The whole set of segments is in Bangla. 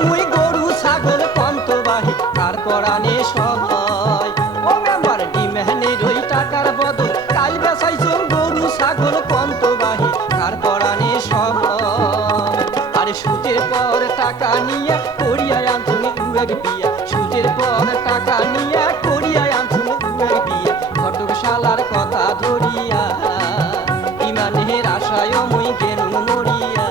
মুই গরু ছাগল কন্তবাহী কার পরাণে সহায় ও মেম্বার ডিমেহনের ওই টাকার বদল কাল বেসাইছো গরু ছাগল কন্তবাহী কার পরাণে সহায় আরে সুদের পর টাকা নিয়ে করিয়া আনছুনি উয়ের বিয়া সুদের পর টাকা নিয়ে করিয়া আনছুনি উয়ের বিয়া ঘটক শালার কথা ধরিয়া ইমানের আশায় মুই গেলু মরিয়া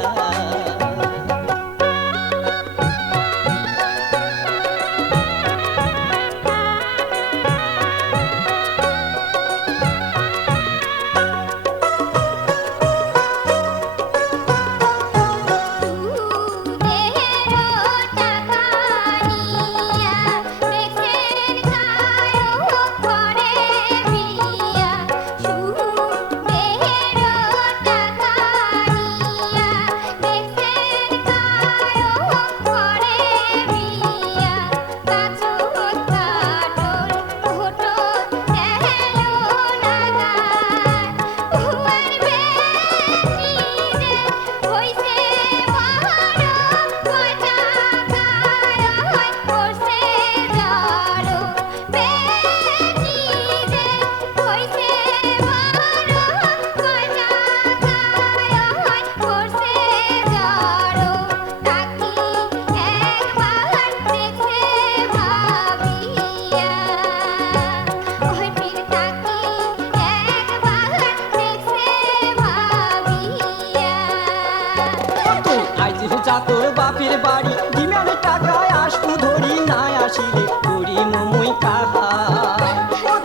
তোর বাপের বাড়ি ডিমের টাকায় আসতু ধরি না আসিলে করি মুই কাহা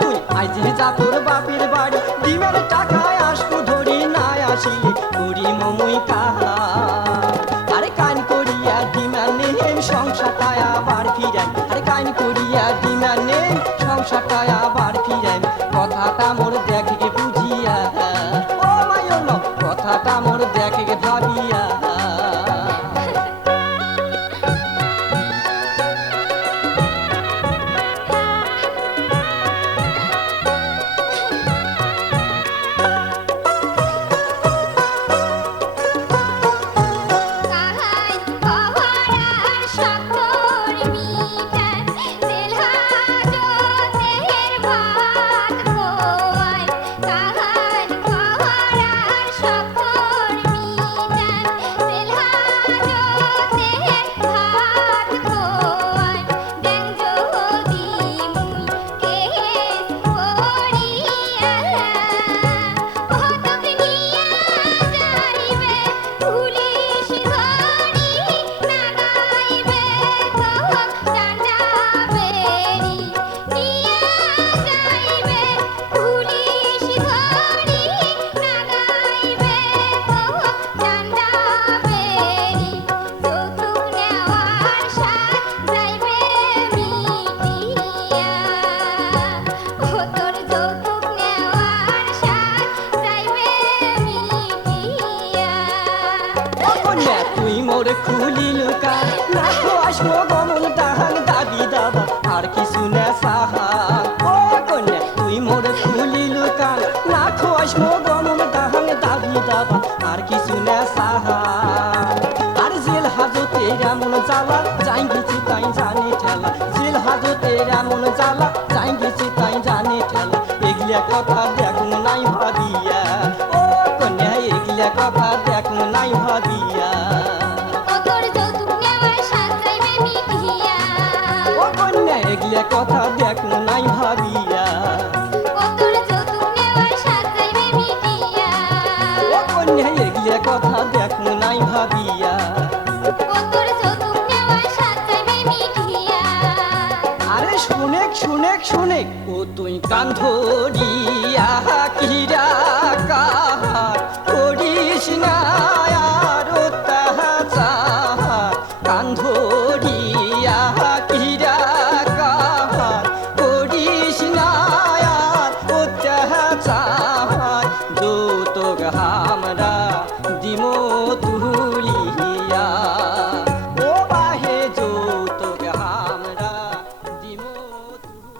তুই আইজি যা তোর বাপের বাড়ি ডিমের টাকায় আসতু ধরি না আসিলে করি মুই কাহা আরে কান করিয়া ডিমার নেই সংসারটা আবার ফিরাই আরে কান করিয়া ডিমার নেই সংসারটা আবার ফিরাই কথাটা মোর দেখে বুঝিয়া ও মায়ো ন কথাটা মোর দেখে ভাবিয়া তুই মোর খুলিল কার না তো আসবো গমন তাহার দাবি দাবা আর কিছু না সাহা ও কন্যা তুই মোর খুলিল কার না তো আসবো গমন তাহার দাবি দাবা আর কিছু না সাহা আর জেল হাজতে এমন জ্বালা যাই গেছি তাই জানে ঠেলা জেল হাজতে এমন জ্বালা যাই গেছি তাই জানে ঠেলা এগুলা কথা দেখুন নাই ভাবিয়া ও কন্যা এগুলা কথা দেখুন নাই ভাবিয়া এগুলা কথা দেখুন নাই ভাবিয়া ও কন্যা এগুলা কথা দেখুন নাই ভাবিয়া আরে শুনেক শুনেক শুনেক ও তুই কান ধরিয়া কিরা কাহার করিস না